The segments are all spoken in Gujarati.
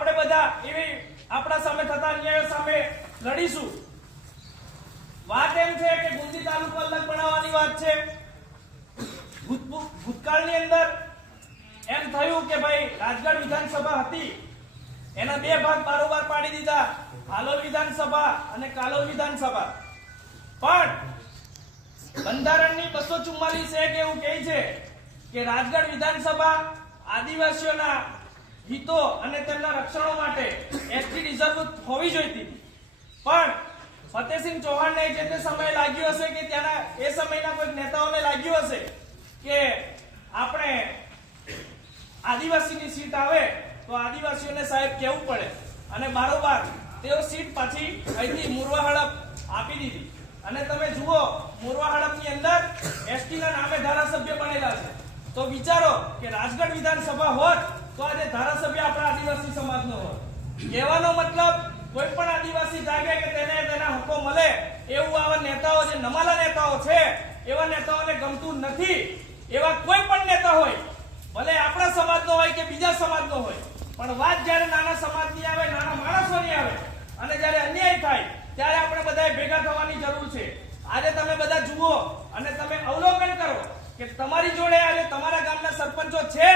આપણે બધા એવી આપણા સામે થતા અન્યાયો સામે લડીશું. વાત એમ છે કે ગુંદી તાલુકો અલગ બનાવવાની વાત છે. ભૂત- ભૂતકાળની અંદર એમ થયું કે ભાઈ રાજગઢ વિધાનસભા હતી. એના બે ભાગ બારોબાર પાડી દીધા. હાલોલ વિધાનસભા અને કાલોલ વિધાનસભા. પણ બંધારણની બસો ચુમ્માલીસ એક એવું કહે છે કે રાજગઢ વિધાનસભા આદિવાસીઓના હિતો અને તેમના રક્ષણો માટે એસટી રિઝર્વ હોવી જોઈતી. પણ ફતેહસિંહ ચૌહાણને જે તે સમયે લાગ્યું હશે કે ત્યાંના એ સમયના કોઈ નેતાઓને લાગ્યું હશે કે આપણે આદિવાસીની સીટ આવે તો આદિવાસીઓને સાહેબ કેવું પડે. અને બારોબાર તેઓ સીટ પાછી અહીંથી મુરવા હડપ આપી દીધી. અને તમે જુઓ મુરવા હડપની અંદર એસટીના નામે ધારાસભ્ય બનેલા છે. તો વિચારો કે રાજગઢ વિધાનસભા હોત તો આજે ધારાસભ્ય આપણા આદિવાસી સમાજનો હોય. કહેવાનો મતલબ, કોઈ પણ આદિવાસી જાગે કે તેને તેના હકો મળે, એવું આવા નેતાઓ જે નમાલા નેતાઓ છે, એવા નેતાઓને ગમતું નથી. એવા કોઈ પણ નેતા હોય, ભલે આપણા સમાજનો હોય કે બીજા સમાજનો હોય, પણ વાત જ્યારે નાના સમાજની આવે, નાના માણસોની આવે, અને જ્યારે અન્યાય થાય, ત્યારે આપણે બધાએ ભેગા થવાની જરૂર છે. આજે તમે બધા જુઓ અને તમે અવલોકન કરો કે તમારી જોડે આજે તમારા ગામના સરપંચો છે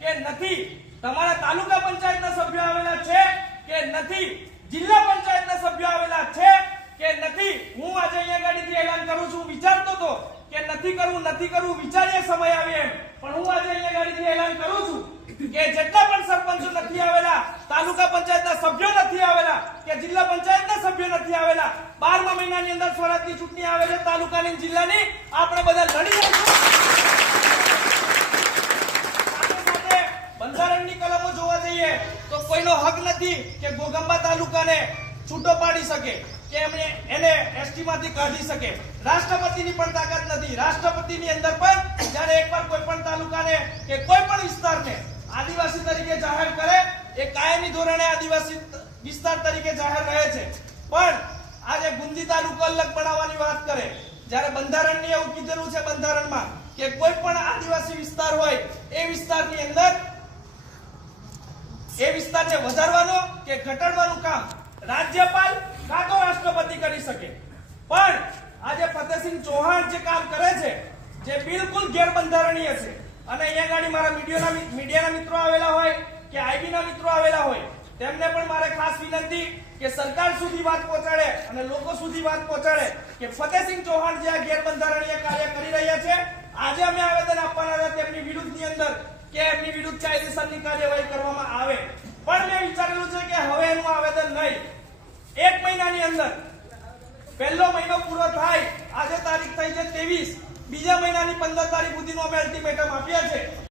કે નથી. તમારા તાલુકા પંચાયતના સભ્યો આવેલા છે કે નથી? જિલ્લા પંચાયતના સભ્યો આવેલા છે કે નથી? હું આજે અહીંયા ગાડીથી એલાન કરું છું. વિચારતો હતો કે નથી કરવું નથી કરવું વિચારીએ સમય આવે એમ. પણ હું આજે અહીંયા ગાડીથી એલાન કરું છું કે જેટલા પણ સરપંચો નથી આવેલા, તાલુકા પંચાયતના સભ્યો નથી આવેલા, કે જિલ્લા પંચાયતના સભ્યો નથી આવેલા, બારમા મહિનાની અંદર સ્વરાજની ચૂંટણી આવે છે, તાલુકાની જિલ્લાની, આપણે બધા લડી જઈશું કોઈનો હક નથી કે ગોગંબા તાલુકાને છૂટો પાડી શકે, કે એમને એને એસટી માંથી કાઢી શકે. રાષ્ટ્રપતિની પણ તાકાત નથી. રાષ્ટ્રપતિની અંદર પણ જ્યારે એકવાર કોઈ પણ તાલુકાને કે કોઈ પણ વિસ્તારને આદિવાસી તરીકે જાહેર કરે, એ કાયમી ધોરણે આદિવાસી વિસ્તાર તરીકે જાહેર રહે છે. પણ આજે બુંદી તાલુકો અલગ બનાવવાની વાત કરે. જ્યારે બંધારણની એવું કીધેલું છે બંધારણમાં કે કોઈ પણ આદિવાસી વિસ્તાર હોય, એ વિસ્તારની અંદર એ વિસ્તારને વધારવાનો કે ઘટાડવાનું કામ? રાજ્યપાલ કાં તો રાષ્ટ્રપતિ કરી શકે? પણ આજે ફતેહસિંહ ચૌહાણ જે કામ કરે છે, જે બિલકુલ ગેરબંધારણીય છે. અને અહીંયા ગાડી મારા મીડિયાના મીડિયાના મિત્રો આવેલા હોય કે આઈબીના મિત્રો આવેલા હોય, તેમને પણ મારે ખાસ વિનંતી કે સરકાર સુધી વાત પહોંચાડે અને લોકો સુધી વાત પહોંચાડે કે ફતેહસિંહ ચૌહાણ જે આ ગેરબંધારણીય કાર્ય કરી રહ્યા છે, આજે અમે આવેદન આપવાના હતા તેમની વિરુદ્ધની અંદર કે એમની વિરુદ્ધ કાયદેસરની કાર્યવાહી કરવામાં આવે. પણ મેં વિચારેલું છે કે હવે એનું આવેદન નહીં. એક મહિનાની અંદર, પહેલો મહિનો પૂરો